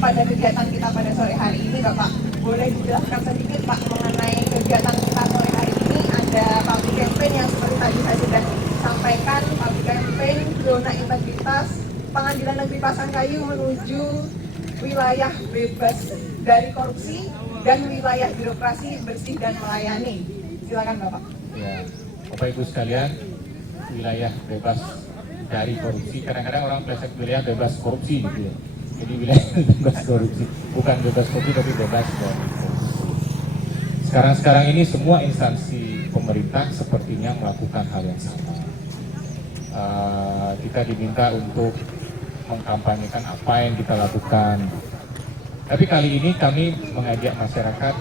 pada kegiatan kita pada sore hari ini, Bapak. Boleh dijelaskan sedikit Pak mengenai kegiatan kita sore hari ini? Ada public campaign yang seperti tadi saya sudah sampaikan, public campaign zona integritas Pengadilan Negeri Pasangkayu menuju wilayah bebas dari korupsi dan wilayah birokrasi bersih dan melayani. Silakan Bapak. Ya, Bapak Ibu sekalian, wilayah bebas dari korupsi, kadang-kadang orang pleset wilayah bebas korupsi gitu ya. Jadi wilayah bebas korupsi, bukan bebas korupsi tapi bebas dari korupsi. Sekarang ini semua instansi pemerintah sepertinya melakukan hal yang sama. Kita diminta untuk mengkampanyekan apa yang kita lakukan. Tapi kali ini kami mengajak masyarakat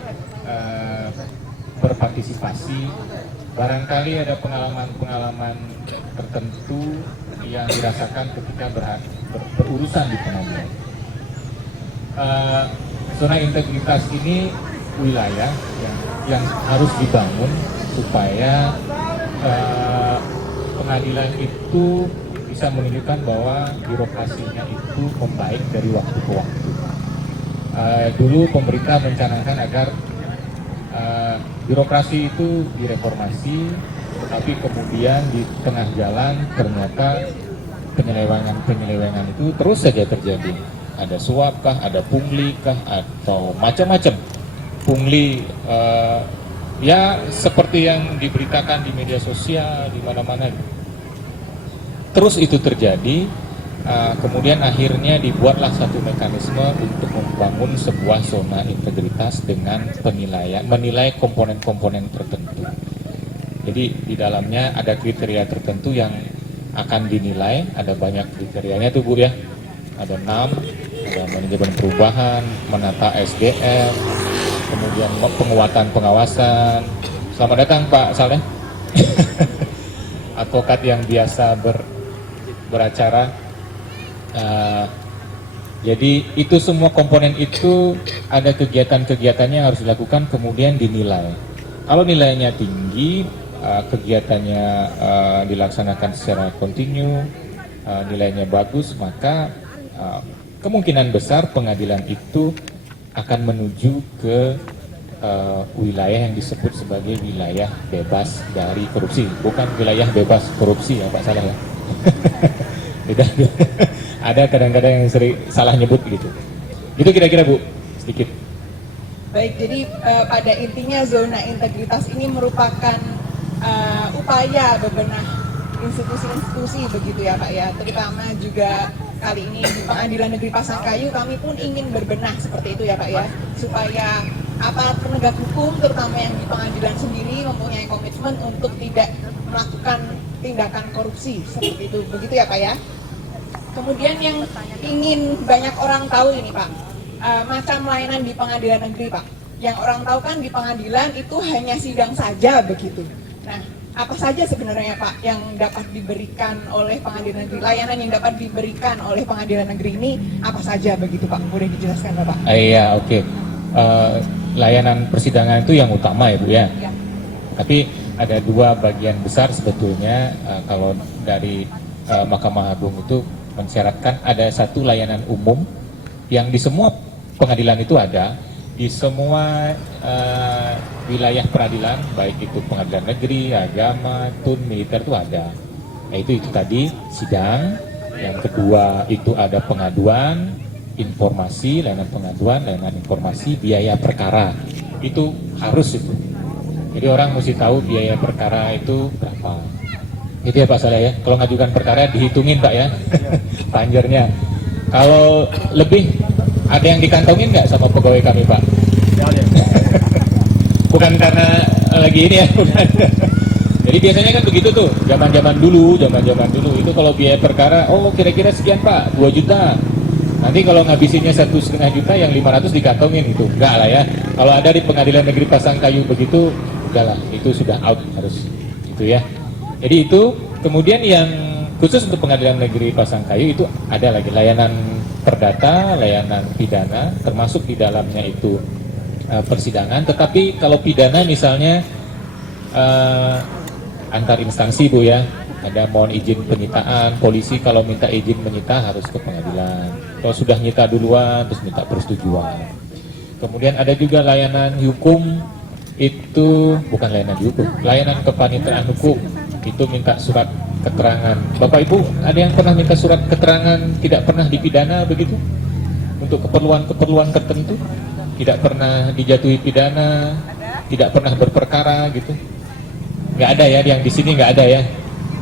berpartisipasi. Barangkali ada pengalaman-pengalaman tertentu yang dirasakan ketika berurusan di pengadilan. Zona integritas ini wilayah yang harus dibangun supaya pengadilan itu bisa menunjukkan bahwa birokrasinya itu membaik dari waktu ke waktu. Dulu pemerintah mencanangkan agar birokrasi itu direformasi, tetapi kemudian di tengah jalan ternyata penyelewengan itu terus saja terjadi. Ada suap kah, ada pungli kah, atau macam-macam. Pungli ya seperti yang diberitakan di media sosial, di mana-mana. Terus itu terjadi, kemudian akhirnya dibuatlah satu mekanisme untuk membangun sebuah zona integritas dengan menilai komponen-komponen tertentu. Jadi di dalamnya ada kriteria tertentu yang akan dinilai, ada banyak kriterianya tuh Bu ya. Ada 6, ada manajemen perubahan, menata SDM, kemudian penguatan pengawasan. Selamat datang Pak Saleh, advokat yang biasa beracara. Jadi itu semua komponen itu ada kegiatan-kegiatannya yang harus dilakukan kemudian dinilai. Kalau nilainya tinggi, kegiatannya dilaksanakan secara kontinu, nilainya bagus, maka kemungkinan besar pengadilan itu akan menuju ke wilayah yang disebut sebagai wilayah bebas dari korupsi, bukan wilayah bebas korupsi ya Pak Saleh ya. Ada kadang-kadang yang sering salah nyebut gitu. Itu kira-kira Bu, sedikit. Baik, jadi pada intinya zona integritas ini merupakan upaya bebenah institusi-institusi begitu ya Pak ya, terutama juga kali ini di Pengadilan Negeri Pasangkayu kami pun ingin berbenah seperti itu ya Pak ya, supaya aparat penegak hukum terutama yang di pengadilan sendiri mempunyai komitmen untuk tidak melakukan tindakan korupsi seperti itu, begitu ya Pak ya. Kemudian yang ingin banyak orang tahu ini Pak, macam layanan di pengadilan negeri Pak. Yang orang tahu kan di pengadilan itu hanya sidang saja begitu. Nah, apa saja sebenarnya Pak yang dapat diberikan oleh pengadilan negeri, layanan yang dapat diberikan oleh pengadilan negeri ini apa saja begitu Pak? Boleh dijelaskan Bapak? Iya, oke. Layanan persidangan itu yang utama ya Bu ya. Ya. Tapi ada dua bagian besar sebetulnya. Kalau dari Mahkamah Agung itu mensyaratkan ada satu layanan umum yang di semua pengadilan itu ada, di semua wilayah peradilan, baik itu pengadilan negeri, agama, tun, militer itu ada. Nah, itu tadi sidang. Yang kedua itu ada pengaduan, informasi, layanan pengaduan, layanan informasi, biaya perkara. Itu harus itu. Jadi orang mesti tahu biaya perkara itu berapa. Itu ya Pak Saleh ya. Kalau ngajukan perkara dihitungin Pak ya, panjernya. Kalau lebih ada yang dikantongin nggak sama pegawai kami Pak? Bukan karena lagi ini ya, bukan. Jadi biasanya kan begitu tuh, zaman-zaman dulu itu kalau biaya perkara, oh kira-kira sekian Pak, 2 juta. Nanti kalau ngabisinnya 1,5 juta, yang 500 dikantongin itu, enggak lah ya. Kalau ada di Pengadilan Negeri Pasangkayu begitu, udahlah, itu sudah out harus, itu ya. Jadi itu, kemudian yang khusus untuk Pengadilan Negeri Pasangkayu itu ada lagi layanan perdata, layanan pidana, termasuk di dalamnya itu persidangan. Tetapi kalau pidana misalnya antar instansi Bu ya, Ada mohon izin penyitaan, polisi kalau minta izin menyita harus ke pengadilan. Kalau sudah nyita duluan, terus minta persetujuan. Kemudian ada juga layanan hukum, itu bukan layanan hukum, layanan kepanitiaan hukum, itu minta surat keterangan. Bapak Ibu, ada yang pernah minta surat keterangan tidak pernah dipidana begitu? Untuk keperluan-keperluan tertentu? Tidak pernah dijatuhi pidana, tidak pernah berperkara gitu? Nggak ada ya, yang di sini nggak ada ya?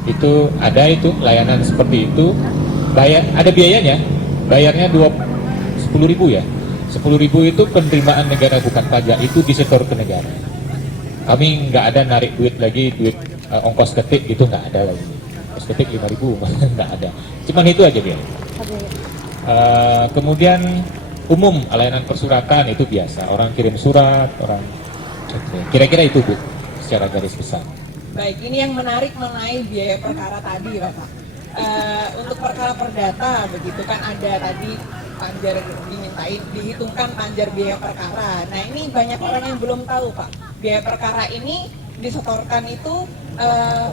Itu ada, itu layanan seperti itu. Ada biayanya, bayarnya 10.000 ya. 10.000 itu penerimaan negara bukan pajak, itu disetor ke negara. Kami nggak ada narik duit lagi, duit ongkos ketik gitu nggak ada lagi. Ongkos ketik 5.000 nggak ada. Cuman itu aja biaya. Kemudian umum layanan persuratan itu biasa, orang kirim surat, orang kira-kira itu Bu, secara garis besar. Baik, ini yang menarik mengenai biaya perkara tadi Bapak. Untuk perkara perdata begitu kan ada tadi panjar dimintain, dihitungkan panjar biaya perkara. Nah ini banyak orang yang belum tahu Pak, biaya perkara ini disetorkan itu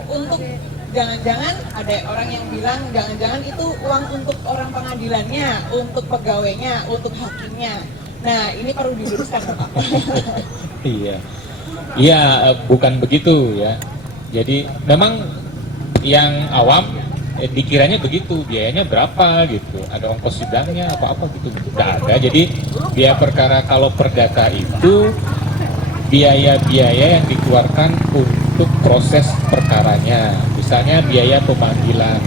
untuk jangan-jangan ada orang yang bilang jangan-jangan itu uang untuk orang pengadilannya, untuk pegawainya, untuk hakimnya. Nah ini perlu diluruskan Bapak. Iya, bukan begitu ya. Jadi memang yang awam dikiranya begitu, biayanya berapa gitu, ada ongkos sidangnya apa-apa gitu, nggak ada. Jadi biaya perkara kalau perdata itu biaya-biaya yang dikeluarkan untuk proses perkaranya, misalnya biaya pemanggilan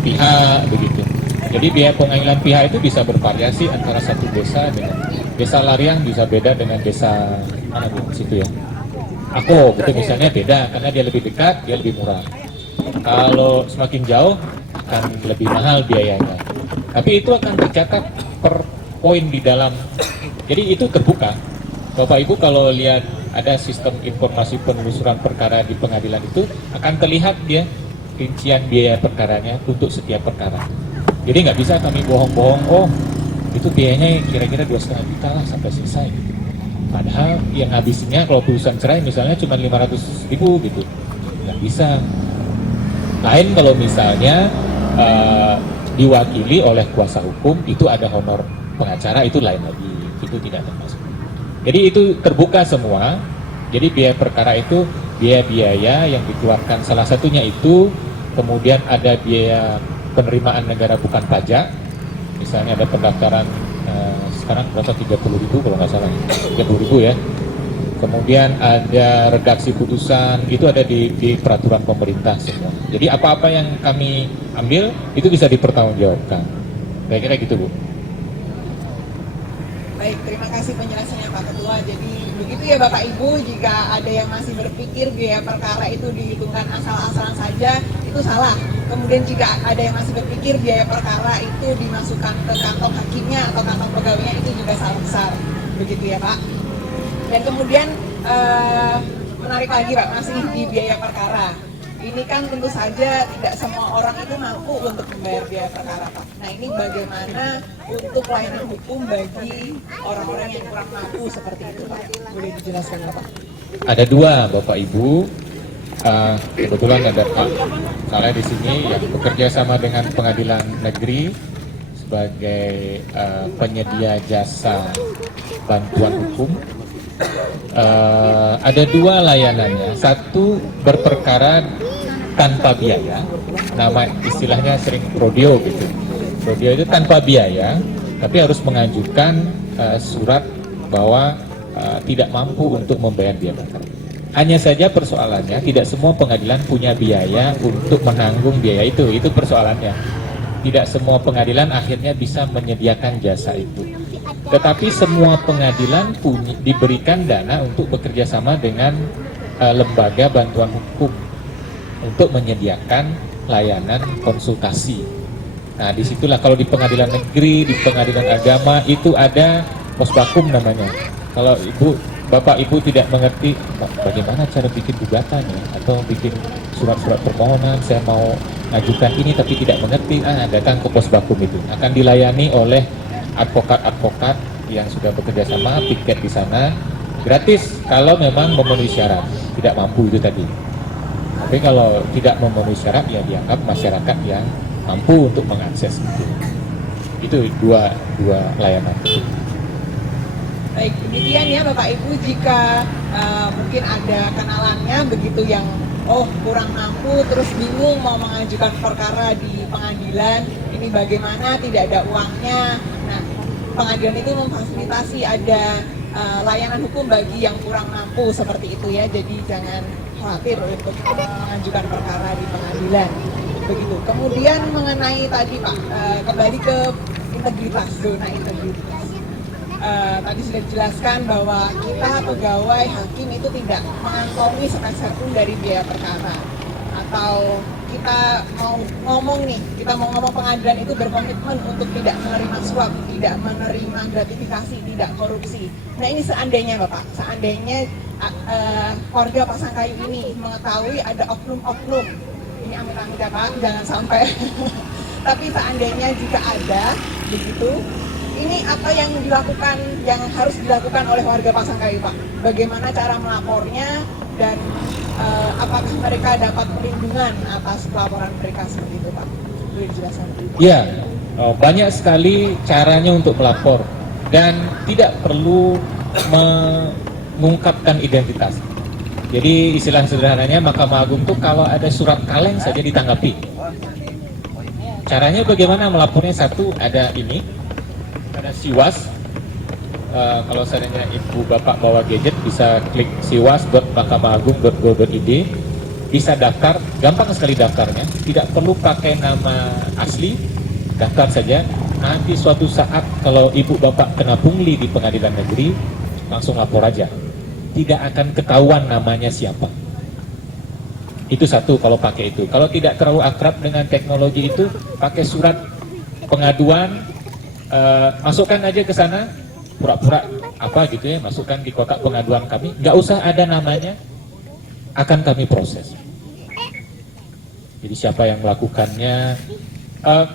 pihak begitu. Jadi biaya pemanggilan pihak itu bisa bervariasi antara satu desa dengan desa Lariang, bisa beda dengan desa mana di situ ya. Aku gitu misalnya beda, karena dia lebih dekat, dia lebih murah. Kalau semakin jauh akan lebih mahal biayanya. Tapi itu akan tercatat per poin di dalam. Jadi itu terbuka. Bapak Ibu kalau lihat ada sistem informasi penelusuran perkara di pengadilan itu akan terlihat dia rincian biaya perkaranya untuk setiap perkara. Jadi nggak bisa kami bohong-bohong, oh itu biayanya kira-kira 2,5 juta lah sampai selesai. Padahal yang habisnya kalau putusan cerai misalnya cuma 500.000 gitu, nggak bisa. Lain kalau misalnya diwakili oleh kuasa hukum, itu ada honor pengacara, itu lain lagi, itu tidak termasuk. Jadi itu terbuka semua. Jadi biaya perkara itu biaya-biaya yang dikeluarkan, salah satunya itu. Kemudian ada biaya penerimaan negara bukan pajak, misalnya ada pendaftaran sekarang berapa 30.000 kalau nggak salah, 30.000 ya. Kemudian ada redaksi putusan, itu ada di peraturan pemerintah semua. Jadi apa-apa yang kami ambil itu bisa dipertanggungjawabkan. Kira-kira gitu Bu. Baik, terima kasih penjelasannya Pak Ketua. Jadi begitu ya Bapak Ibu, jika ada yang masih berpikir biaya perkara itu dihitungkan asal-asalan saja, itu salah. Kemudian jika ada yang masih berpikir biaya perkara itu dimasukkan ke kantong hakimnya atau kantong pegawainya, itu juga salah besar. Begitu ya Pak. Dan kemudian menarik lagi Pak, masih di biaya perkara. Ini kan tentu saja tidak semua orang itu mampu untuk membayar biaya perkara Pak. Nah ini bagaimana untuk layanan hukum bagi orang-orang yang kurang mampu seperti itu Pak? Boleh dijelaskan Bapak? Ada dua Bapak Ibu. Kebetulan ada Pak Saleh di sini yang bekerja sama dengan pengadilan negeri sebagai penyedia jasa bantuan hukum. Ada dua layanannya, satu berperkara tanpa biaya, nama istilahnya sering prodeo gitu. Prodeo itu tanpa biaya, tapi harus mengajukan surat bahwa tidak mampu untuk membayar biaya perkara. Hanya saja persoalannya tidak semua pengadilan punya biaya untuk menanggung biaya itu persoalannya. Tidak semua pengadilan akhirnya bisa menyediakan jasa itu. Tetapi semua pengadilan diberikan dana untuk bekerja sama dengan lembaga bantuan hukum untuk menyediakan layanan konsultasi. Nah disitulah kalau di pengadilan negeri, di pengadilan agama itu ada posbakum namanya. Kalau Bapak Ibu tidak mengerti bagaimana cara bikin gugatan ya, atau bikin surat-surat permohonan, saya mau ngajukan ini tapi tidak mengerti, datang ke posbakum itu. Akan dilayani oleh advokat-advokat yang sudah bekerja sama, piket di sana, gratis kalau memang memenuhi syarat, tidak mampu itu tadi. Tapi kalau tidak memenuhi syarat ya dianggap masyarakat yang mampu untuk mengakses itu dua layanan. Baik, demikian ya Bapak Ibu, jika mungkin ada kenalannya begitu yang kurang mampu terus bingung mau mengajukan perkara di pengadilan, ini bagaimana, tidak ada uangnya. Nah, pengadilan itu memfasilitasi ada layanan hukum bagi yang kurang mampu seperti itu ya, jadi jangan khawatir untuk mengajukan perkara di pengadilan. Begitu. Kemudian mengenai tadi Pak, kembali ke integritas, zona integritas. Tadi sudah dijelaskan bahwa kita pegawai hakim itu tidak mengantongi sepeser pun dari biaya perkara. Atau kita mau ngomong pengadilan itu berkomitmen untuk tidak menerima suap, tidak menerima gratifikasi, tidak korupsi. Nah ini seandainya Bapak, seandainya warga Pasangkayu ini mengetahui ada oknum-oknum, ini amit-amit ya Pak, jangan sampai. Tapi seandainya jika ada begitu, ini apa yang harus dilakukan oleh warga Pasangkayu Pak? Bagaimana cara melapornya dan apakah mereka dapat perlindungan atas laporan mereka seperti itu Pak? Boleh dijelaskan? Ya, banyak sekali caranya untuk melapor dan tidak perlu mengungkapkan identitas. Jadi istilah sederhananya Mahkamah Agung itu kalau ada surat kaleng saja ditanggapi. Caranya bagaimana melapornya? Satu, ada Siwas. Kalau seandainya ibu bapak bawa gadget bisa klik siwas.mahkamaagung.go.id, bisa daftar, gampang sekali daftarnya, tidak perlu pakai nama asli, daftar saja. Nanti suatu saat kalau ibu bapak kena pungli di pengadilan negeri, langsung lapor aja, tidak akan ketahuan namanya siapa. Itu satu kalau pakai itu. Kalau tidak terlalu akrab dengan teknologi itu, pakai surat pengaduan, masukkan aja ke sana, pura-pura apa gitu ya, masukkan di kotak pengaduan kami, nggak usah ada namanya, akan kami proses. Jadi siapa yang melakukannya,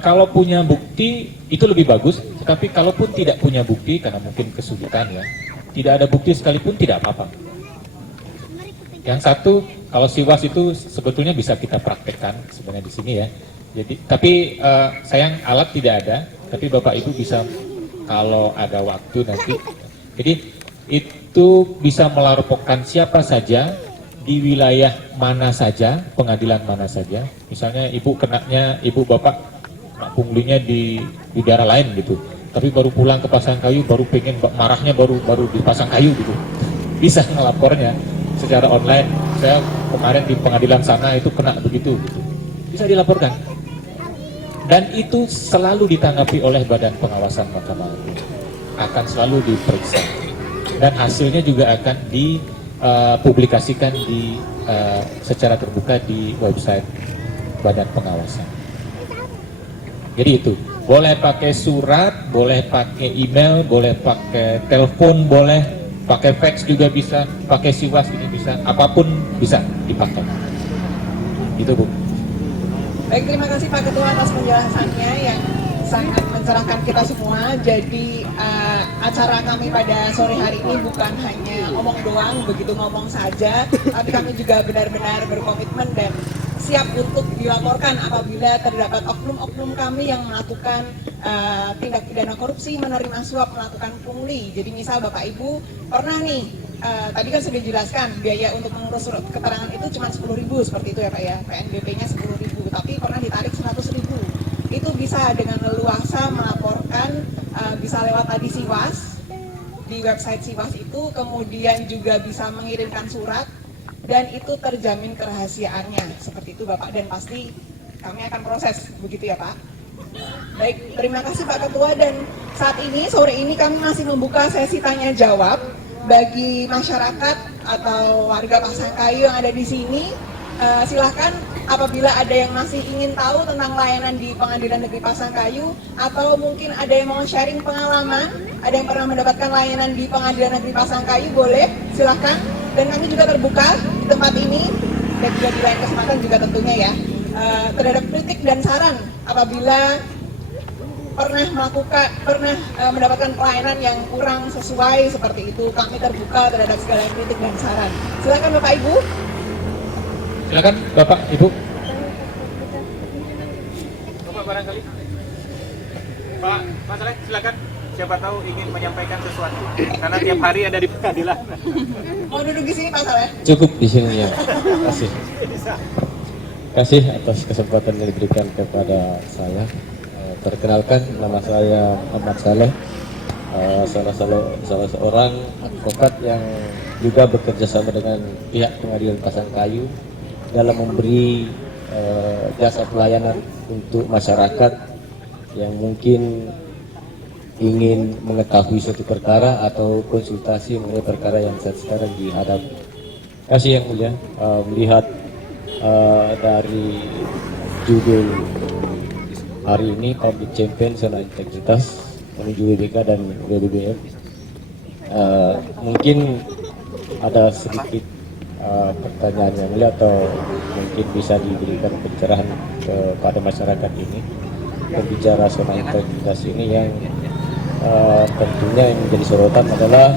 kalau punya bukti itu lebih bagus, tetapi kalaupun tidak punya bukti, karena mungkin kesulitan ya, tidak ada bukti sekalipun tidak apa-apa. Yang satu, kalau Siwas itu sebetulnya bisa kita praktekkan sebenarnya di sini ya. Jadi, tapi sayang alat tidak ada. Tapi Bapak Ibu bisa kalau ada waktu nanti. Jadi itu bisa melaporkan siapa saja di wilayah mana saja, pengadilan mana saja. Misalnya ibu bapak kena punglinya di daerah lain gitu. Tapi baru pulang ke Pasangkayu, baru pengen marahnya baru di Pasangkayu gitu. Bisa ngelapornya secara online. Saya kemarin di pengadilan sana itu kena begitu gitu. Bisa dilaporkan. Dan itu selalu ditanggapi oleh Badan Pengawasan Mahkamah Agung, akan selalu diperiksa dan hasilnya juga akan dipublikasikan secara terbuka di website Badan Pengawasan. Jadi itu boleh pakai surat, boleh pakai email, boleh pakai telepon, boleh pakai fax juga bisa, pakai Siwas ini bisa, apapun bisa dipakai. Itu Bu. Baik, terima kasih Pak Ketua atas penjelasannya yang sangat mencerahkan kita semua. Jadi acara kami pada sore hari ini bukan hanya ngomong doang, begitu ngomong saja, tapi kami juga benar-benar berkomitmen dan siap untuk dilaporkan apabila terdapat oknum-oknum kami yang melakukan tindak pidana korupsi, menerima suap, melakukan pungli. Jadi misal Bapak Ibu pernah nih, tadi kan sudah dijelaskan biaya untuk mengurus surat keterangan itu cuma 10.000 seperti itu ya Pak ya, PNBP-nya 10.000, tapi pernah ditarik 100.000. Itu bisa dengan leluasa melaporkan, bisa lewat tadi Siwas, di website Siwas itu, kemudian juga bisa mengirimkan surat, dan itu terjamin kerahasiaannya, seperti itu Bapak, dan pasti kami akan proses, begitu ya Pak. Baik, terima kasih Pak Ketua, dan saat ini, sore ini kami masih membuka sesi tanya jawab bagi masyarakat atau warga Pasangkayu yang ada di sini. Silahkan apabila ada yang masih ingin tahu tentang layanan di Pengadilan Negeri Pasangkayu, atau mungkin ada yang mau sharing pengalaman, ada yang pernah mendapatkan layanan di Pengadilan Negeri Pasangkayu, boleh, silahkan. Dan kami juga terbuka di tempat ini, dan juga di lain kesempatan juga tentunya ya, terhadap kritik dan saran apabila pernah mendapatkan pelayanan yang kurang sesuai seperti itu. Kami terbuka terhadap segala kritik dan saran. Silakan Bapak Ibu. Silakan Bapak, Ibu. Bapak barangkali. Pak Saleh, silakan. Siapa tahu ingin menyampaikan sesuatu. Karena tiap hari ada di pengadilan. Mau duduk di sini Pak Saleh? Cukup di sini ya. Kasih. Kasih atas kesempatan yang diberikan kepada saya. Perkenalkan, nama saya Ahmad Saleh, salah seorang advokat yang juga bekerja sama dengan pihak pengadilan Pasangkayu dalam memberi jasa pelayanan untuk masyarakat yang mungkin ingin mengetahui suatu perkara atau konsultasi mengenai perkara yang saat sekarang dihadapi. Kasih yang mulia, melihat dari judul hari ini Public Champion Zona Integritas menuju WBK dan WBBM, mungkin ada sedikit pertanyaan yang mulia atau mungkin bisa diberikan pencerahan kepada masyarakat ini. Berbicara zona integritas ini yang tentunya yang menjadi sorotan adalah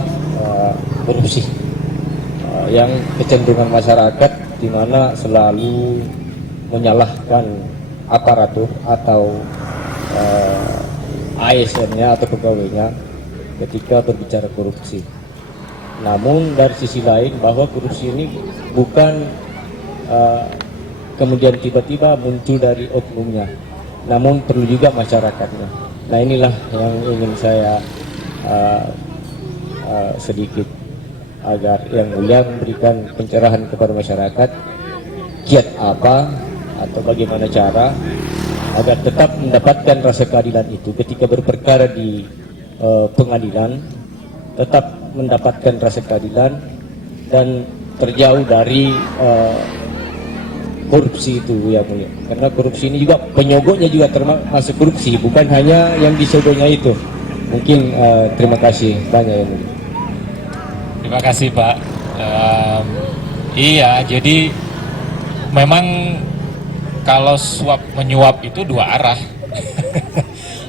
korupsi, yang kecenderungan masyarakat di mana selalu menyalahkan aparatur atau ASN-nya atau pegawainya ketika berbicara korupsi. Namun dari sisi lain bahwa korupsi ini bukan kemudian tiba-tiba muncul dari oknumnya, namun perlu juga masyarakatnya. Nah, inilah yang ingin saya sedikit agar yang mulia memberikan pencerahan kepada masyarakat, kiat apa atau bagaimana cara agar tetap mendapatkan rasa keadilan itu ketika berperkara di pengadilan, tetap mendapatkan rasa keadilan dan terjauh dari korupsi itu ya mulia. Karena korupsi ini juga penyogoknya juga termasuk korupsi, bukan hanya yang disogoknya itu. Mungkin terima kasih banyak ya mulia. Terima kasih Pak. Iya, jadi memang kalau suap menyuap itu dua arah.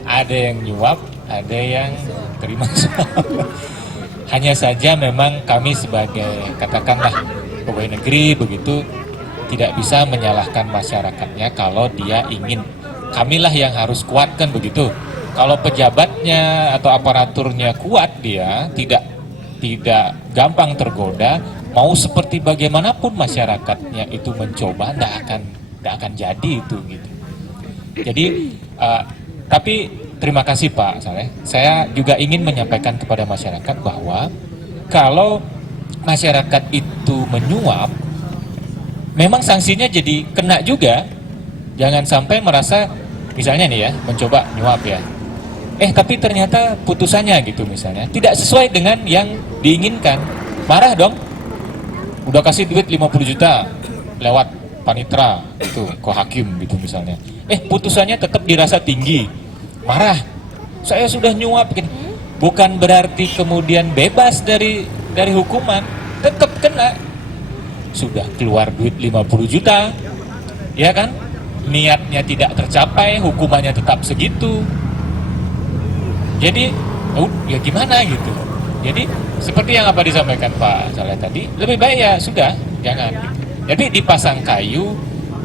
Ada yang nyuap, ada yang terima suap. Hanya saja memang kami sebagai katakanlah pegawai negeri begitu tidak bisa menyalahkan masyarakatnya kalau dia ingin. Kamilah yang harus kuatkan begitu. Kalau pejabatnya atau aparaturnya kuat, dia tidak gampang tergoda. Mau seperti bagaimanapun masyarakatnya itu mencoba, tidak akan jadi itu gitu. Jadi tapi terima kasih Pak Saleh. Saya juga ingin menyampaikan kepada masyarakat bahwa kalau masyarakat itu menyuap, memang sanksinya jadi kena juga. Jangan sampai merasa misalnya nih ya, mencoba nyuap ya. Tapi ternyata putusannya gitu misalnya tidak sesuai dengan yang diinginkan. Marah dong. Udah kasih duit 50 juta lewat panitra itu ke hakim gitu misalnya. Putusannya tetap dirasa tinggi. Marah. Saya sudah nyuap gitu. Bukan berarti kemudian bebas dari hukuman, tetap kena. Sudah keluar duit 50 juta, ya kan? Niatnya tidak tercapai, hukumannya tetap segitu. Jadi, ya gimana gitu. Jadi, seperti yang apa disampaikan Pak Saleh tadi, lebih baik ya sudah, jangan. Gitu. Jadi di Pasangkayu,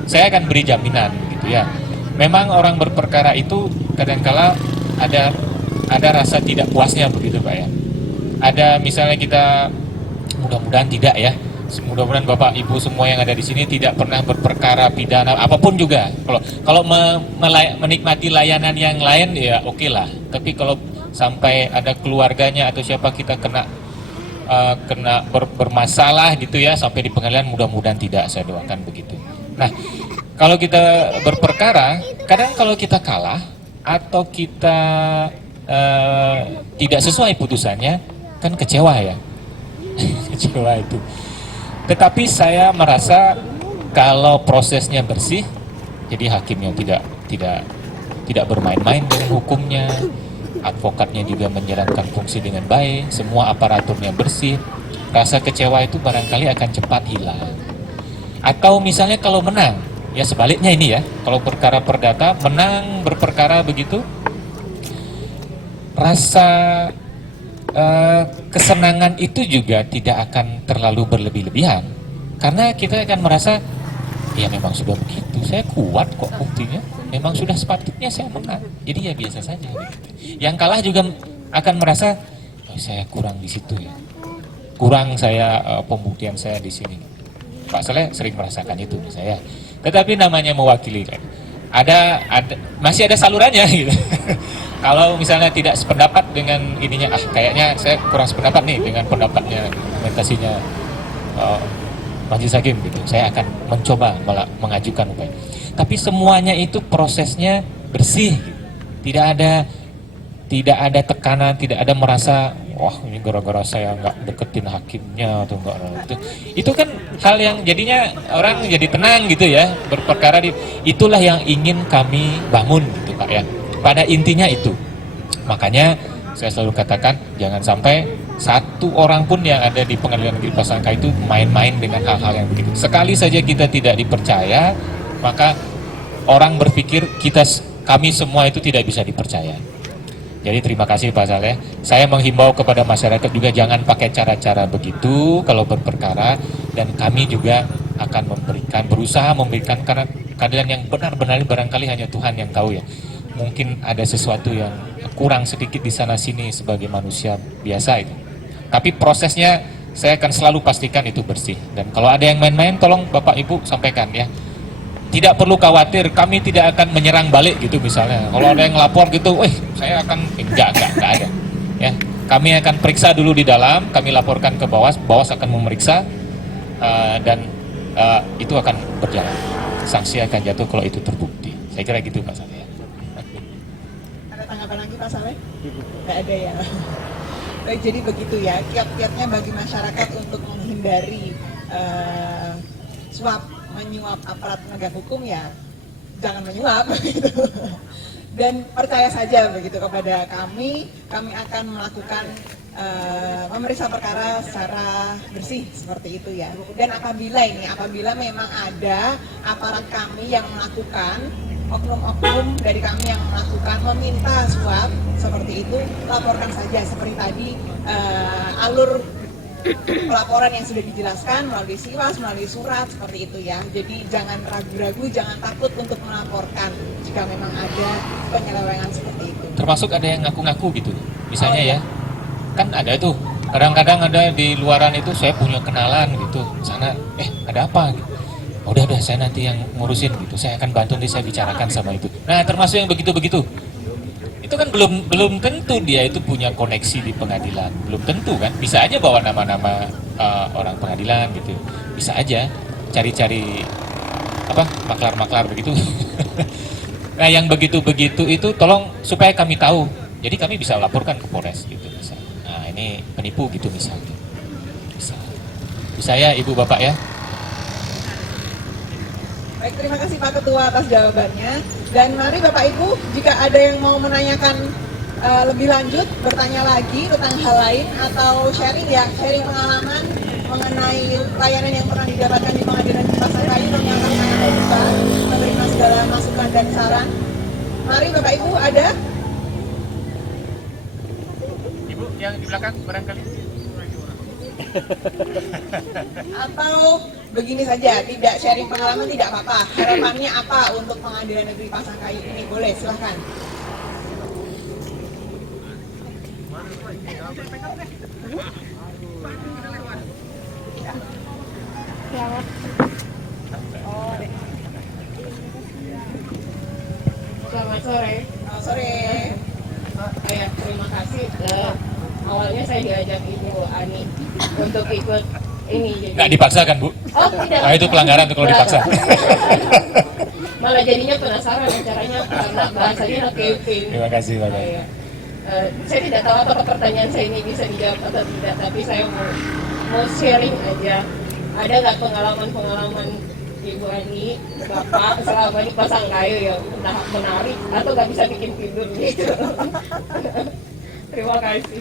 saya akan beri jaminan gitu ya. Memang orang berperkara itu kadangkala ada rasa tidak puasnya begitu Pak ya. Ada misalnya kita, mudah-mudahan tidak ya. Mudah-mudahan Bapak Ibu semua yang ada di sini tidak pernah berperkara pidana apapun juga. Kalau menikmati layanan yang lain ya oke lah. Tapi kalau sampai ada keluarganya atau siapa kita kena bermasalah gitu ya sampai di pengadilan, mudah-mudahan tidak, saya doakan begitu. Nah, kalau kita berperkara, kadang kalau kita kalah atau kita tidak sesuai putusannya, kan kecewa ya. Kecewa itu. Tetapi saya merasa kalau prosesnya bersih, jadi hakimnya tidak bermain-main dengan hukumnya, advokatnya juga menjalankan fungsi dengan baik, semua aparaturnya bersih, rasa kecewa itu barangkali akan cepat hilang. Atau misalnya kalau menang, ya sebaliknya ini ya, kalau perkara perdata menang berperkara begitu, rasa kesenangan itu juga tidak akan terlalu berlebih-lebihan, karena kita akan merasa Ya memang sudah begitu, saya kuat kok buktinya. Memang sudah sepatutnya saya menang. Jadi ya biasa saja begitu. Yang kalah juga akan merasa, oh, saya kurang di situ ya. Kurang saya pembuktian saya di sini. Pak Saleh sering merasakan itu saya. Tetapi namanya mewakili kan. Masih ada salurannya gitu. Kalau misalnya tidak sependapat dengan ininya, kayaknya saya kurang sependapat nih dengan pendapatnya, argumentasinya majelis hakim gitu. Saya akan mencoba mengajukan upaya. Tapi semuanya itu prosesnya bersih. Tidak ada tekanan, tidak ada merasa wah ini gara-gara saya nggak deketin hakimnya atau enggak. Itu kan hal yang jadinya orang jadi tenang gitu ya, berperkara itulah yang ingin kami bangun gitu Pak ya. Pada intinya itu. Makanya saya selalu katakan jangan sampai satu orang pun yang ada di Pengadilan Negeri Pasangka itu main-main dengan hal-hal yang begitu. Sekali saja kita tidak dipercaya, maka orang berpikir kami semua itu tidak bisa dipercaya. Jadi terima kasih Pak Saleh. Saya menghimbau kepada masyarakat juga jangan pakai cara-cara begitu kalau berperkara, dan kami juga akan berusaha memberikan karena keadilan yang benar-benar barangkali hanya Tuhan yang tahu ya. Mungkin ada sesuatu yang kurang sedikit di sana sini sebagai manusia biasa itu. Tapi prosesnya saya akan selalu pastikan itu bersih. Dan kalau ada yang main-main, tolong Bapak Ibu sampaikan ya. Tidak perlu khawatir, kami tidak akan menyerang balik gitu misalnya. Kalau ada yang lapor gitu, saya akan enggak ada. Ya, kami akan periksa dulu di dalam, kami laporkan ke Bawas akan memeriksa dan itu akan berjalan. Sanksi akan jatuh kalau itu terbukti. Saya kira gitu Pak Saleh. Tanggapan lagi Pak Saleh? Nggak ada ya. Baik, jadi begitu ya, kiat-kiatnya bagi masyarakat untuk menghindari menyuap aparat penegak hukum ya jangan menyuap gitu. Dan percaya saja begitu kepada kami akan melakukan memeriksa perkara secara bersih seperti itu ya. Dan apabila memang ada aparat kami yang melakukan oknum-oknum dari kami yang melakukan meminta suap seperti itu, laporkan saja seperti tadi alur pelaporan yang sudah dijelaskan melalui SIWAS, melalui surat seperti itu ya. Jadi jangan ragu-ragu, jangan takut untuk melaporkan jika memang ada penyelewengan seperti itu. Termasuk ada yang ngaku-ngaku gitu, misalnya ya, kan ada tuh kadang-kadang ada di luaran itu saya punya kenalan gitu, sana ada apa gitu. Udah saya nanti yang ngurusin gitu, saya akan bantu nanti saya bicarakan sama itu. Nah termasuk yang begitu-begitu itu kan belum tentu dia itu punya koneksi di pengadilan, belum tentu kan, bisa aja bawa nama-nama orang pengadilan gitu, bisa aja cari-cari maklar-maklar begitu. Nah yang begitu-begitu itu tolong supaya kami tahu, jadi kami bisa laporkan ke Polres gitu misalnya. Nah ini penipu gitu misalnya, bisa ya Ibu Bapak ya. Baik, terima kasih Pak Ketua atas jawabannya. Dan mari Bapak Ibu, jika ada yang mau menanyakan lebih lanjut, bertanya lagi tentang hal lain atau sharing pengalaman mengenai layanan yang pernah didapatkan di Pengadilan Negeri Pasangkayu, kami akan sangat terbuka menerima segala masukan dan saran. Mari Bapak Ibu, ada? Ibu yang di belakang barangkali. Atau begini saja, tidak sharing pengalaman tidak apa-apa. Harapannya apa untuk Pengadilan Negeri Pasangkayu ini? Boleh, silahkan. Selamat sore. Selamat sore. Terima kasih. Awalnya saya diajak Ibu Ani untuk ikut ini. Jadi... Nggak dipaksa kan Bu? Oh tidak. Nah itu pelanggaran tuh kalau dipaksa. Malah jadinya penasaran caranya karena bahasanya oke. Terima kasih Pak. Saya tidak tahu apakah pertanyaan saya ini bisa dijawab atau tidak, tapi saya mau sharing aja. Ada nggak pengalaman Ibu Ani, Bapak selama di Pasangkayu yang menarik atau nggak bisa bikin tidur gitu? Terima kasih.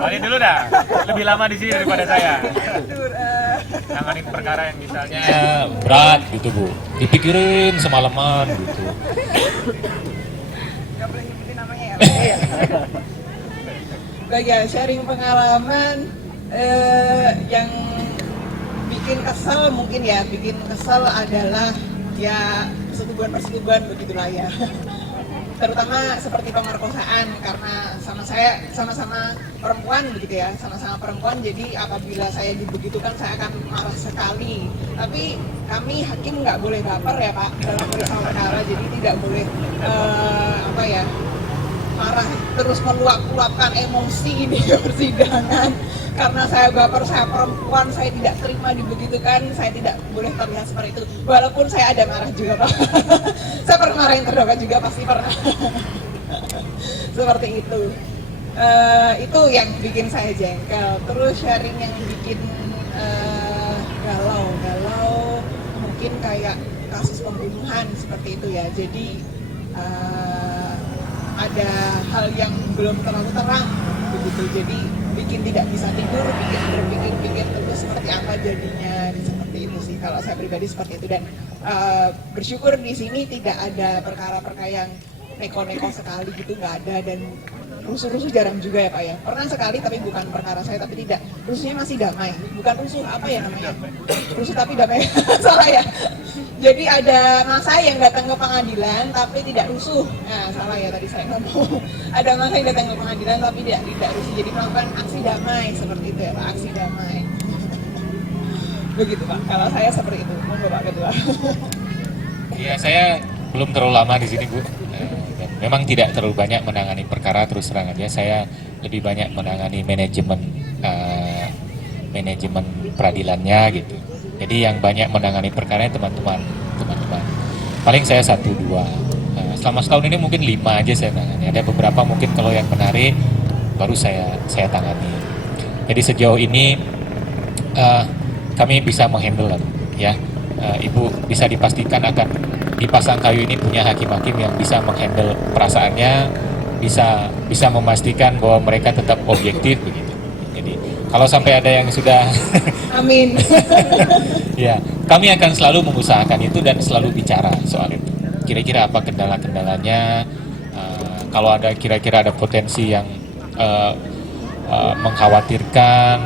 Balik dulu dah, lebih lama di sini daripada saya. Nanganin perkara yang misalnya berat gitu Bu, dipikirin semalaman gitu. Nggak boleh nyebutin namanya ya. Baik ya, sharing pengalaman yang bikin kesel mungkin ya, bikin kesel adalah ya persetubuhan begitulah ya. Terutama seperti pemerkosaan, karena saya sama-sama perempuan begitu ya, sama-sama perempuan, jadi apabila saya dibegitukan saya akan marah sekali. Tapi kami hakim nggak boleh baper ya Pak dalam perkara, jadi tidak boleh marah terus meluapkan emosi di persidangan. Karena saya baper, saya perempuan, saya tidak terima dibegitukan, saya tidak boleh terlihat seperti itu. Walaupun saya ada marah juga Pak. Saya pernah marahin terdakwa juga, pasti pernah. Seperti itu. Itu yang bikin saya jengkel. Terus sharing yang bikin galau mungkin kayak kasus pembunuhan seperti itu ya. Jadi ada hal yang belum terlalu terang begitu, jadi bikin tidak bisa tidur, bikin berpikir-pikir terus seperti apa jadinya, seperti itu sih kalau saya pribadi seperti itu. Dan bersyukur di sini tidak ada perkara-perkara yang neko-neko sekali gitu, nggak ada, dan rusuh-rusuh jarang juga ya Pak ya. Pernah sekali tapi bukan perkara saya, tapi tidak, rusuhnya masih damai, bukan rusuh apa ya namanya, rusuh tapi damai. Salah ya. Jadi ada masa yang datang ke pengadilan tapi tidak rusuh. Nah, salah ya tadi saya ngomong. Ada masa yang datang ke pengadilan tapi tidak rusuh. Jadi melakukan aksi damai seperti itu ya Pak, aksi damai. Begitu Pak. Kalau saya seperti itu. Monggo Pak Ketua. Ya, saya belum terlalu lama di sini Bu. Dan memang tidak terlalu banyak menangani perkara, terus terang aja. Saya lebih banyak menangani manajemen peradilannya gitu. Jadi yang banyak menangani perkara teman-teman. Paling saya 1-2. Selama setahun ini mungkin 5 aja saya tangani. Ada beberapa mungkin kalau yang menarik baru saya tangani. Jadi sejauh ini kami bisa menghandle ya. Ibu bisa dipastikan akan di Pasangkayu ini punya hakim-hakim yang bisa menghandle perasaannya, bisa memastikan bahwa mereka tetap objektif begitu. Jadi kalau sampai ada yang sudah Amin. ya, kami akan selalu mengusahakan itu dan selalu bicara soal itu. Kira-kira apa kendala-kendalanya, kalau ada kira-kira ada potensi yang mengkhawatirkan,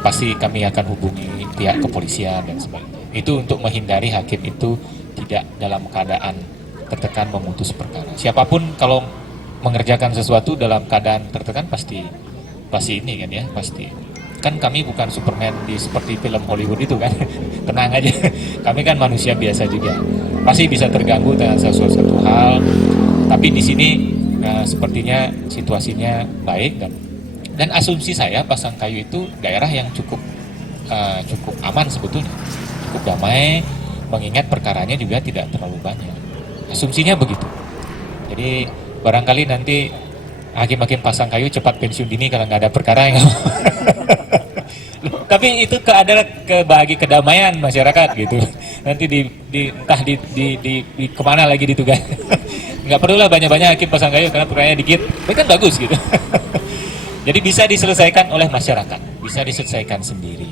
pasti kami akan hubungi pihak kepolisian dan sebagainya. Itu untuk menghindari hakim itu tidak dalam keadaan tertekan memutus perkara. Siapapun kalau mengerjakan sesuatu dalam keadaan tertekan pasti ini kan ya, pasti. Kan kami bukan Superman seperti film Hollywood itu kan. Tenang aja, kami kan manusia biasa juga. Pasti bisa terganggu dengan sesuatu hal. Tapi di sini sepertinya situasinya baik dan asumsi saya Pasangkayu itu daerah yang cukup aman sebetulnya, cukup damai. Mengingat perkaranya juga tidak terlalu banyak. Asumsinya begitu. Jadi barangkali nanti hakim-hakim Pasangkayu cepat pensiun dini kalau nggak ada perkara yang tapi itu adalah kedamaian masyarakat gitu. Nanti entah di kemana lagi ditugas. Nggak perlulah banyak-banyak hakim Pasangkayu karena perkaranya dikit. Itu kan bagus gitu. Jadi bisa diselesaikan oleh masyarakat, bisa diselesaikan sendiri.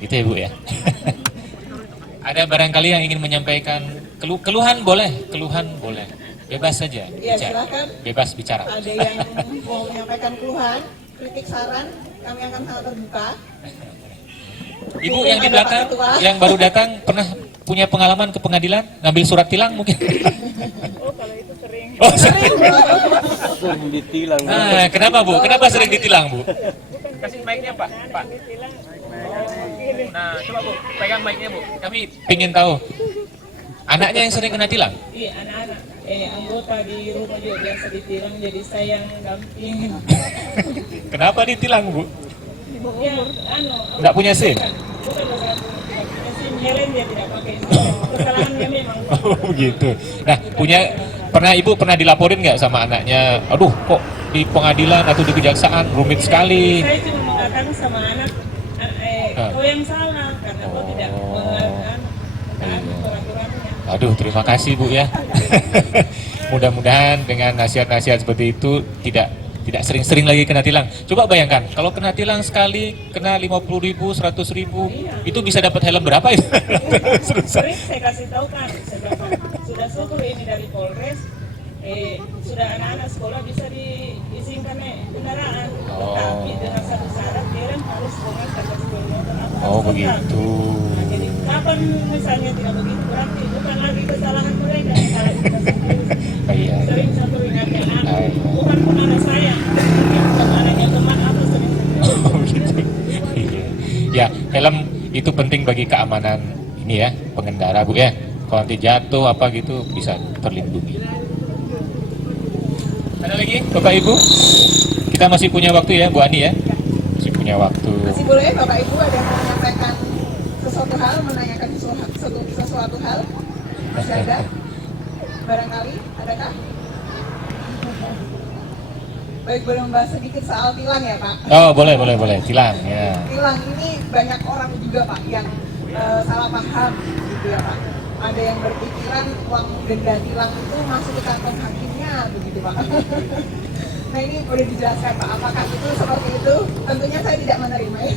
Gitu ya Bu ya. Ada barangkali yang ingin menyampaikan keluhan boleh, bebas saja. Ya, silakan. Bebas bicara. Ada yang mau menyampaikan keluhan, kritik, saran, kami akan sangat terbuka. Ibu yang di belakang, yang baru datang, pernah punya pengalaman ke pengadilan, ngambil surat tilang mungkin? Oh, kalau itu sering. Oh, sering. Sering ditilang. Nah, kenapa Bu? Kenapa sering ditilang Bu? Kasih mic-nya Pak. Nah, coba Bu, pegang mic-nya Bu. Kami ingin tahu. Anaknya yang sering kena tilang? Iya, anak-anak anggota di rumah juga biasa ditilang, jadi saya yang dampingin. Kenapa ditilang Bu? Ya, Nggak punya SIM? bukan masalah tidak punya SIM, helm dia tidak pakai SIM. Kesalahannya memang. Oh gitu. Nah, Ibu pernah dilaporin nggak sama anaknya? Aduh, kok di pengadilan atau di kejaksaan rumit sekali? Saya cuma mengatakan sama anak, kau yang salah karena kau tidak mengatakan peraturannya. Aduh, terima kasih Bu ya. Mudah-mudahan dengan nasihat-nasihat seperti itu tidak sering-sering lagi kena tilang. Coba bayangkan, kalau kena tilang sekali, kena 50.000, 100.000, itu bisa dapat helm berapa itu? Sering saya kasih tahu kan, sudah syukur ini dari Polres, sudah anak-anak sekolah bisa diizinkan kendaraan, tapi dengan satu syarat helm harus dengan kapasitas motor. Oh begitu. Nah, jadi kapan misalnya tidak begitu berarti bukan lagi kesalahan mereka, salah kita sendiri. Iya. Sering satu ingatkan aku, Iya. bukan kemana saya, kemananya teman atau sering. Oh, gitu. Iya. Ya, helm itu penting bagi keamanan ini ya, pengendara Bu ya. Kalau nanti jatuh apa gitu bisa terlindungi. Ada lagi Bapak Ibu? Kita masih punya waktu ya Bu Ani ya? Masih punya waktu. Masih boleh Bapak Ibu ada yang mau menyampaikan sesuatu hal, menanyakan sesuatu hal? Masih ada? Barangkali, adakah? Baik, boleh membahas sedikit soal tilang ya Pak? Oh boleh. Tilang ya. Tilang ini banyak orang juga Pak yang salah paham gitu ya Pak. Ada yang berpikiran uang denda tilang itu masuk ke kantong hakimnya begitu Pak. Nah ini boleh dijelaskan Pak, apakah itu seperti itu? Tentunya saya tidak menerima ya.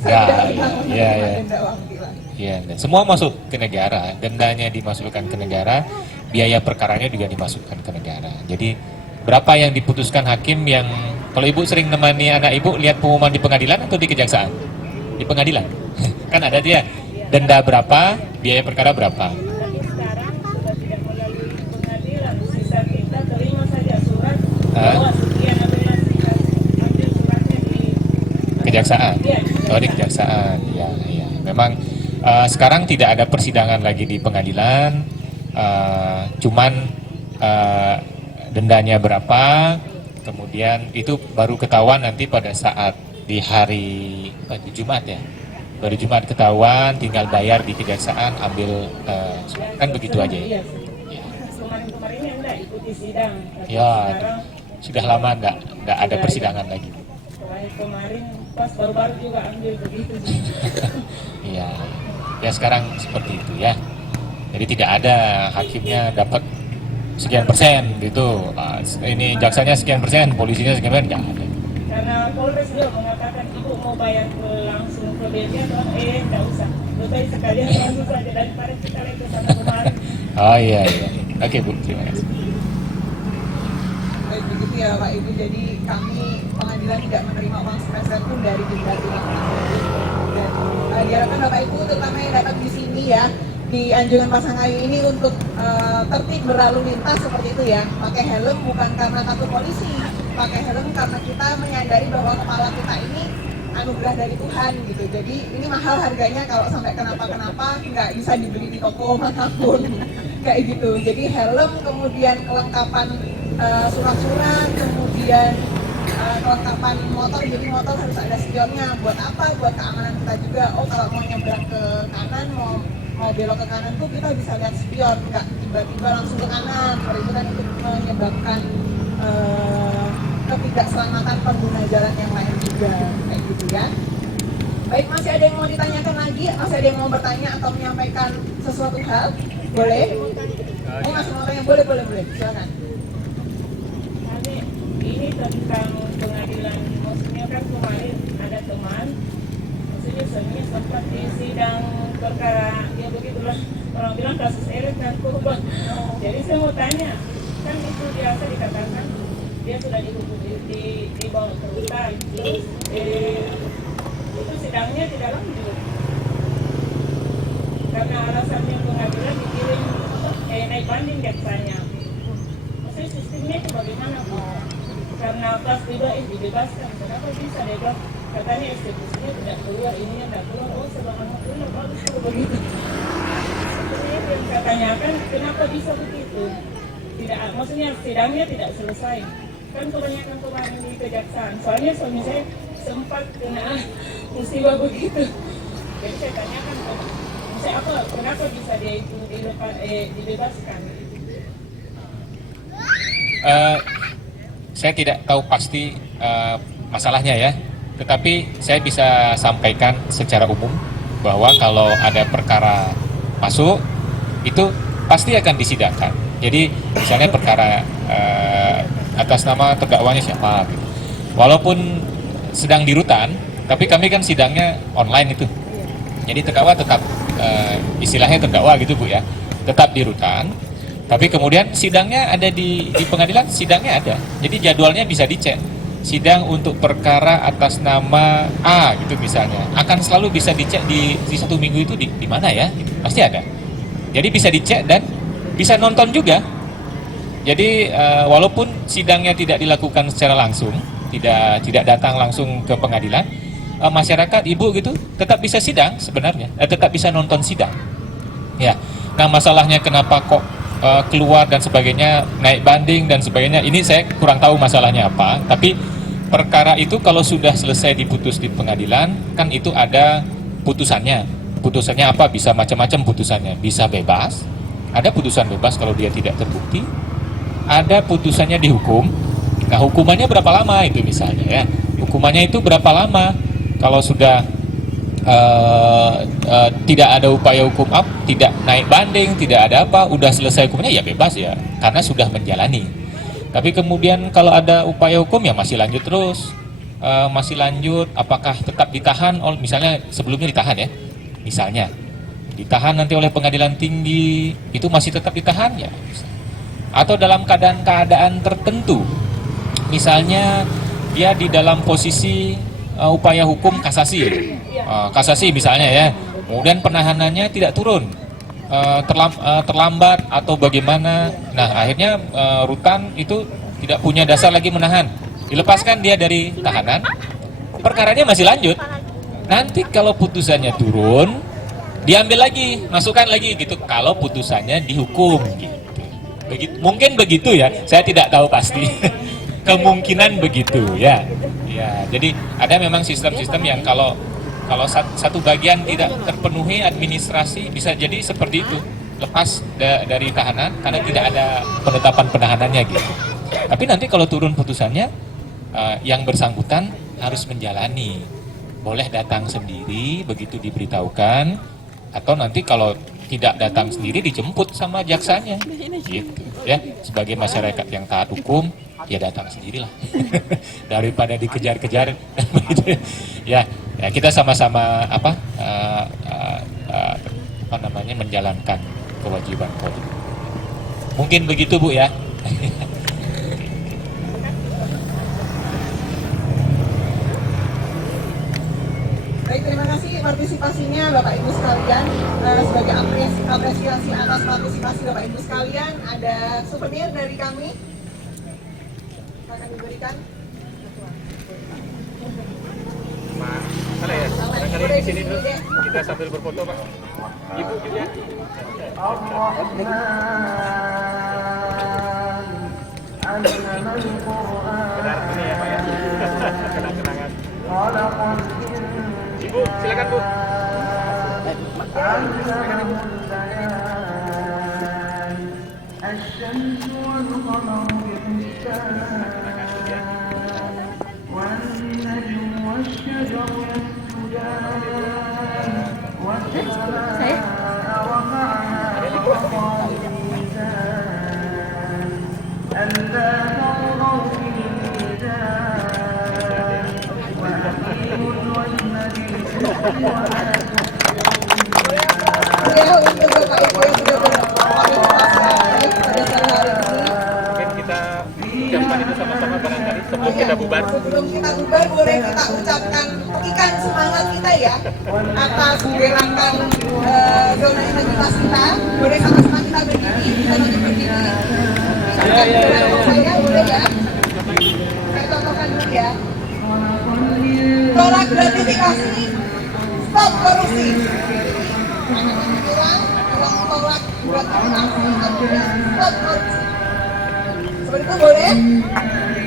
Saya Ya, tidak pernah menerima ya. denda uang tilang. Iya, dan semua masuk ke negara, dendanya dimasukkan ke negara, biaya perkaranya juga dimasukkan ke negara. Jadi berapa yang diputuskan hakim yang kalau ibu sering nemani anak ibu lihat pengumuman di pengadilan atau di kejaksaan? Di pengadilan, kan ada dia denda berapa, biaya perkara berapa. Tapi sekarang sudah tidak melalui pengadilan, sisa kita terima saja surat bahwa sekian adalah kita ambil suratnya di Kejaksaan, Iya. oh di kejaksaan, ya. Memang sekarang tidak ada persidangan lagi di pengadilan, cuman dendanya berapa, kemudian itu baru ketahuan nanti pada saat di hari di Jumat ya. Baru Jumat ketahuan, tinggal bayar di kejaksaan, ambil kan begitu aja ya. Iya. Kemarin-kemarin yang enggak ikuti sidang. Tapi Ya, sekarang sudah lama nggak ada persidangan lagi. kemarin pas baru-baru juga ambil begitu. Iya, ya sekarang seperti itu ya. Jadi tidak ada hakimnya dapat sekian persen gitu. Ini jaksanya sekian persen, polisinya sekian persen, nggak ada. Karena Polres juga mengatakan ibu mau bayar langsung ke BNI atau enggak usah. Lebih sekalian langsung saja daripada kita lagi ke sana kemarin. Oh iya. Oke Bu, terima kasih. Baik begitu ya Pak Ibu, jadi kami pengadilan tidak menerima uang sepeser pun dari denda tilang tersebut. Dan diharapkan Bapak Ibu terutama yang datang di sini ya, di Anjungan Pasangkayu ini untuk tertib berlalu lintas seperti itu ya. Pakai helm bukan karena takut polisi, pakai helm karena kita menyadari bahwa kepala kita ini anugerah dari Tuhan gitu. Jadi ini mahal harganya, kalau sampai kenapa-kenapa nggak bisa dibeli di toko manapun kayak gitu. Jadi helm, kemudian kelengkapan surat-surat, kemudian kelengkapan motor. Jadi motor harus ada spionnya. Buat apa? Buat keamanan kita juga. Oh kalau mau nyebrang ke kanan, mau belok ke kanan tuh kita bisa lihat spion, nggak tiba-tiba langsung ke kanan. Seperti itu kan itu menyebabkan ketidakselamatan pengguna jalan yang lain juga kayak gitu ya. Baik, masih ada yang mau ditanyakan lagi? Masih ada yang mau bertanya atau menyampaikan sesuatu hal? Boleh? Oh masih mau tanya? Boleh. Silakan. Tapi ini tentang pengadilan, maksudnya kan kemarin ada teman, maksudnya suaminya sempat di sidang perkara, ya begitulah, orang bilang kasus elit dan korban. Jadi saya mau tanya, kan itu biasa dikatakan dia sudah dihukum di bawah kerutan, terus itu sidangnya tidak lanjut karena alasannya pengadilan dikirim naik banding jaksanya. Maksudnya sistemnya itu bagaimana Bu? Karena pas tiba dibebaskan, kenapa bisa dia bilang katanya eksekusinya tidak keluar, ininya tidak keluar, oh sebagaimana keluar bagus kalau begitu. Sebenarnya yang saya tanyakan kenapa bisa begitu? Tidak, maksudnya sidangnya tidak selesai. Kan kebanyakan kemarin di kejaksaan, soalnya suami saya sempat kena musibah begitu. Jadi saya tanyakan saya apa, kenapa bisa dia itu dibebaskan? Saya tidak tahu pasti masalahnya ya, tetapi saya bisa sampaikan secara umum bahwa kalau ada perkara masuk itu pasti akan disidangkan. Jadi misalnya perkara atas nama terdakwanya siapa gitu. Walaupun sedang di rutan, tapi kami kan sidangnya online itu. Jadi terdakwa tetap istilahnya terdakwa gitu Bu ya, tetap di rutan. Tapi kemudian sidangnya ada di pengadilan, sidangnya ada. Jadi jadwalnya bisa dicek. sidang untuk perkara atas nama A gitu misalnya, akan selalu bisa dicek di 1 minggu itu di mana ya, gitu. Pasti ada. Jadi bisa dicek dan bisa nonton juga. Jadi walaupun sidangnya tidak dilakukan secara langsung, tidak datang langsung ke pengadilan, masyarakat ibu gitu tetap bisa sidang sebenarnya, tetap bisa nonton sidang. Ya. Nah masalahnya kenapa kok keluar dan sebagainya, naik banding dan sebagainya, ini saya kurang tahu masalahnya apa. Tapi perkara itu kalau sudah selesai diputus di pengadilan, kan itu ada putusannya. Putusannya apa? Bisa macam-macam putusannya. Bisa bebas, ada putusan bebas kalau dia tidak terbukti, ada putusannya dihukum. Nah hukumannya berapa lama itu misalnya ya? Hukumannya itu berapa lama? Kalau sudah tidak ada upaya hukum up, tidak naik banding, tidak ada apa, udah selesai hukumnya ya bebas ya, karena sudah menjalani. Tapi kemudian kalau ada upaya hukum ya masih lanjut terus, masih lanjut, apakah tetap ditahan, misalnya sebelumnya ditahan ya, misalnya ditahan nanti oleh pengadilan tinggi, itu masih tetap ditahan ya, atau dalam keadaan tertentu, misalnya dia di dalam posisi upaya hukum kasasi, kasasi misalnya ya, kemudian penahanannya tidak turun, terlambat atau bagaimana, nah akhirnya rutan itu tidak punya dasar lagi menahan, dilepaskan dia dari tahanan, perkaranya masih lanjut, nanti kalau putusannya turun, diambil lagi, masukkan lagi gitu, kalau putusannya dihukum gitu. Mungkin begitu ya, saya tidak tahu pasti. Kemungkinan begitu ya. Ya, jadi ada memang sistem-sistem yang kalau satu bagian tidak terpenuhi administrasi, bisa jadi seperti itu, lepas dari tahanan karena tidak ada penetapan penahanannya gitu. Tapi nanti kalau turun putusannya, yang bersangkutan harus menjalani, boleh datang sendiri begitu diberitahukan, atau nanti kalau tidak datang sendiri dijemput sama jaksanya gitu ya. Sebagai masyarakat yang taat hukum ya datang sendirilah daripada dikejar-kejar ya, ya kita sama-sama apa namanya menjalankan kewajiban kodam. Mungkin begitu Bu ya. Baik, terima kasih partisipasinya Bapak Ibu sekalian. Sebagai apresiasi atas partisipasi Bapak Ibu sekalian, ada souvenir dari kami akan diberikan. Salah ya? Barangkali di sini dulu kita sambil berfoto Pak. Ibu juga. Benar ini ya Pak ya. Kenang-kenangan. Ibu, silakan Bu. Ya, untuk Bapak Ibu yang sudah berpartisipasi pada sore hari ini. Mungkin kita ucapkan itu sama-sama barangkali sebelum kita bubar. Sebelum kita bubar, boleh kita ucapkan petikan semangat kita ya atas gerakan zona integritas kita. Boleh sama-sama kita berdiri, kita lanjut berdiri. Saya boleh ya. Saya contohkan dulu ya. Tolak gratifikasi, stop korupsi. Ulang tolak gratifikasi, stop korupsi. Seperti itu boleh?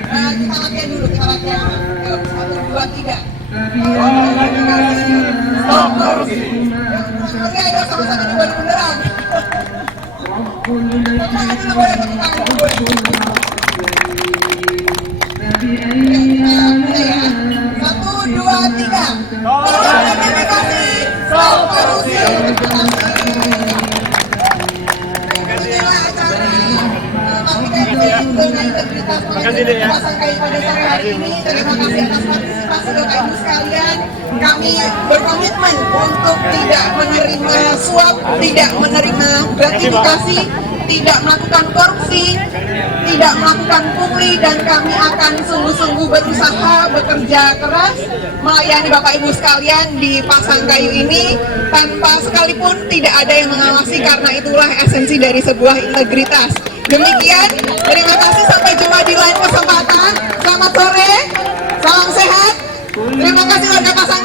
Kita latihan dulu, kita latihan. Yuk, 1, 2, 3. Tolak gratifikasi, stop korupsi. Oke, ayo sama-sama dibuat beneran. Tangan dulu boleh, tangan dulu boleh. Ya. 1, 2, 3. Tolak gratifikasi, stop korupsi. Inilah acara zona integritas tersangka pada sore hari ini. Terima kasih atas partisipasi Bapak Ibu sekalian. Kami berkomitmen untuk tidak menerima suap, tidak menerima gratifikasi, tidak melakukan korupsi, tidak melakukan pungli, dan kami akan sungguh-sungguh berusaha bekerja keras melayani Bapak Ibu sekalian di Pasangkayu ini tanpa sekalipun tidak ada yang mengawasi, karena itulah esensi dari sebuah integritas. Demikian, terima kasih, sampai jumpa di lain kesempatan. Selamat sore, salam sehat. Terima kasih warga Pasangkayu.